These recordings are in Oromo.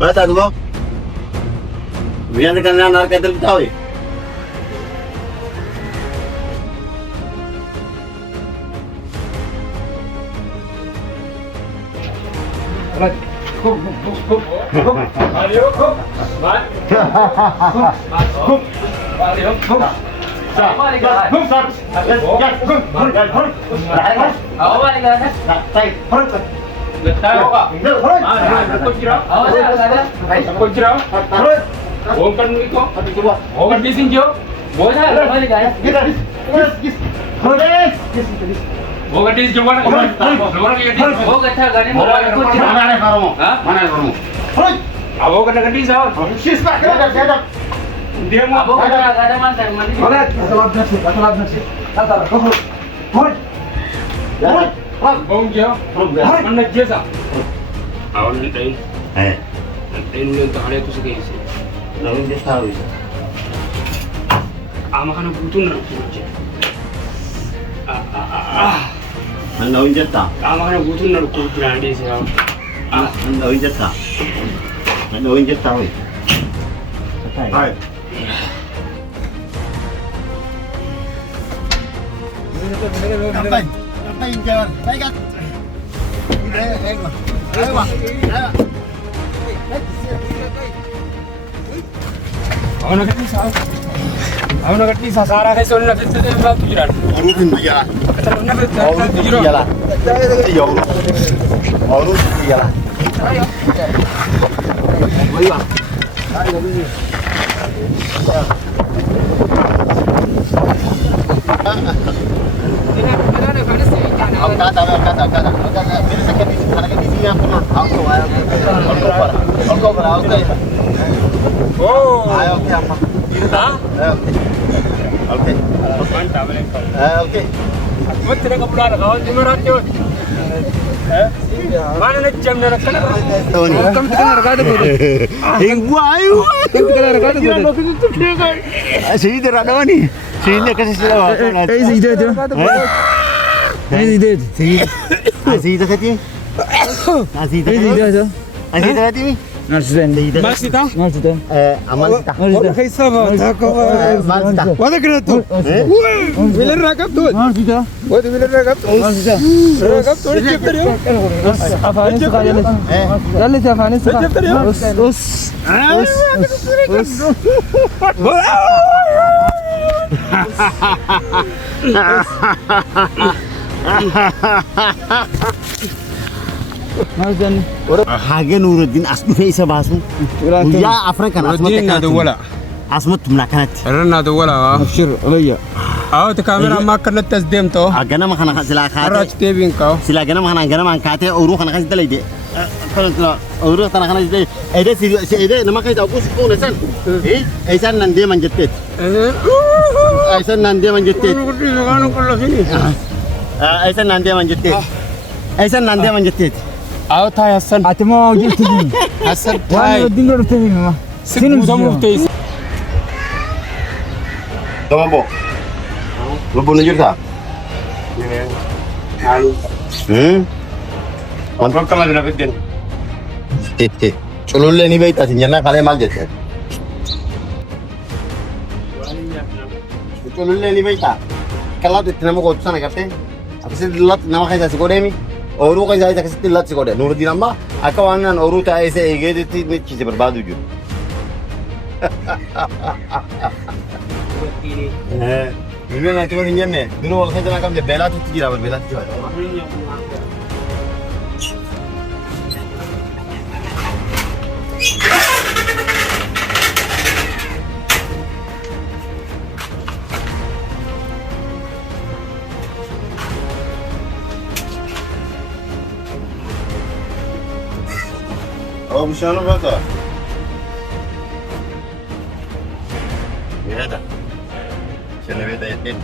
Bata dulu. Biar kan anak kita tahu ya. Dia mau apa? Ada mana? Mana? Bông chưa? Ăn được chưa sao? Áo lên đây. Lên tao đây tôi sẽ cái gì? Lalu dia tahu itu. Ama kana butuh nak kerja. Anda injak tak? Ama kana butuh nak kerja nanti sih. Anda injak tak? Anda injak tahu itu. Hai. Ngapain jalan? Baik kan? Ayo. Aku nak kerja sasara kai soalnya nak kerja tu baru tujuan. Urutun jalan. Nak kerja tujuan. Jalan. Iya. Urut jalan. Ayo. Ayo. Kata. Ini sakit di sana di sini aku nak. Aku ayo. Aku berapa? Oh. Ayo apa? Hah? Oke. Mantap ni. Oke. Mat tidak kebelar kau cuma rakyat. Mana nak jam nak kena? Kamu kena rakyat tu. Ayo. Kamu kena rakyat tu. Sini tidak ada ni. Sini kasih siapa? Sini dia. Sini dekat ni. Sini dekat. Sini dekat ni. Masita? Aman kita. Kaisa ba? Aman kita. Wala kena tu. Bilar rakap tu. Masita. Wala bilar rakap tu. Masita. Rakap tu cek kariyo. Afani suka jalan. Jalan si afani suka. Cek kariyo. Us. Mazan. Hage Nuruddin asmu isa basu. Ya Afrika asmu ولا asmu tumlakanat. رنا ده ولا Abshir alayya. أو تكاميرا ما كنا تسديم تو Agana makana sila أراج khate. تبين كاو Sila gana makana kate uru kana kasi dalay de. Kalau uru kana kana de. Si ede nama kai tahu sih kau nesan. Aisan nande manjetet. Aisan nande manjetet. Aisan nande manjetet. Aisan nande manjetet. أو تاي حسن Atimo gitu ni. حسن Wani تاي dingo tu ni mama. سينو زمو تيس Tombo. Lu bunuh juga? kontrol kalau ada bidin Culule ni baik tadi nyana kalian mal jadi. Culule ni baik tak? Kalau tu nama kau tu sana kata, apa sih lat nama kaya si kode mi? Oru kaya saya kasi lat si kode. Nuruddin amma, aku anan oru ta ऐसे एगे देती में चीजें बर्बाद हो गई. Ini nanti mau ingin nih. Dulu waktu itu nak kami bela tu tiga ber bela tu. Oh, bisa lo berapa? Berapa? Siapa beda itu?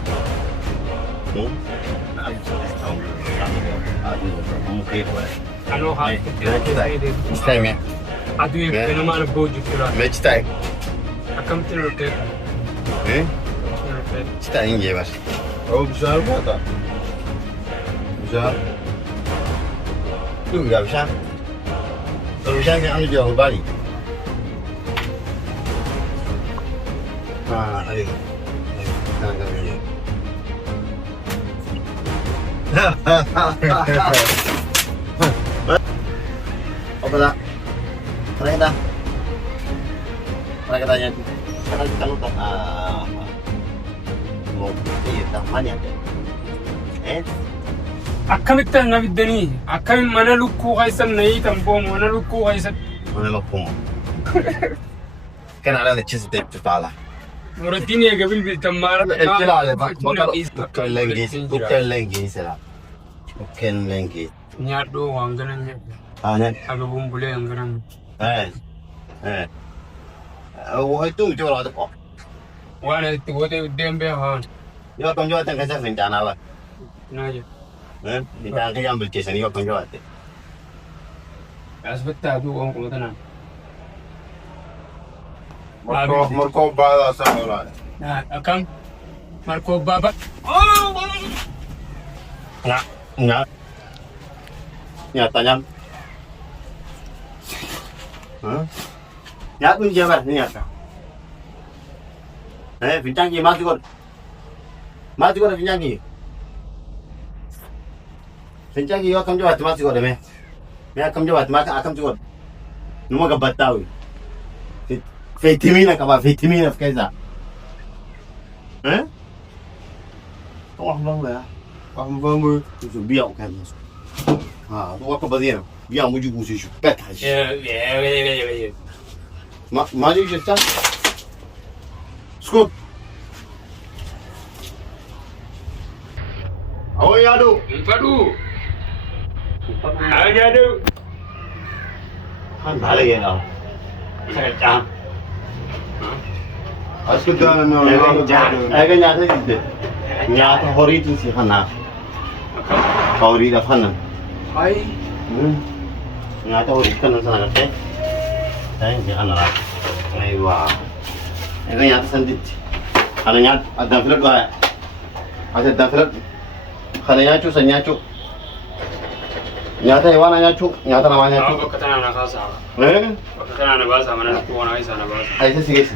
Mungkin. أنا هاي Stay me. أدوية كنا ما نبوج كلا Match time. أكمل تلوتة Kita ingin bas. Oh, bisa berapa? Bisa. Ya bishaan. Bishaan kan anu jauh balik. Ayo. Apa dah? Mereka tanya kalau tak mau tak mana ada? akkamitti na biddanii akkamiin mana lukkuu keessan nayii tamboomu mana lukkuu keessan Mana lokum. Kan ada necessi de tutala. muraddiin eega bilbiltan maara Bukan lagi sila. Bukan lagi. nyaadhoo waan ganan nyaadha Anak. aga bumbulee waan ganan Itu itu orang tu. waan itti gootee biddeen bee haan Yo tonjo atan kasi rencana lah. naa jedhu Kita akan ambil kesan yo tonjo atan. as bittaa aduu waan kuma tanaan Mereka bala sama lah. akkam markoo baaba Nggak. Nyatanya. Nyata pun jabar nyata. Bintang ni mati kor. Mati kor bintang ni. Bintang ni yo kam jawat mati kor me. Me kam jawat mati akam kor. Numa ka batawi. Vitamina ka ba vitamina kaisa. Oh bang lah. Bang tu biar kan. Tu aku bazian. Biar muju busi shu. Bet haji. Maju je tak. Skop. Awak ya tu. fadhu ajaadu Kan balik ya tau. Secang. Asal dah nak. Agak nyata itu. Nyata hori tu sih kan nak. Hori dah kan. hai Nyata hori kan sana kan teh. Saya sih kan lah. Aywa. Agak nyata sendiri. Kalau nyata ada filter gua. Ada filter. Kalau nyatu senyacu. Nyata hewan nyatu. Nyata namanya nyatu. bakka tanaa na kaasaa Eh? bakka tanaa na baasaa mana lukkuu waan isaa na baasaa Aisyah sih guys.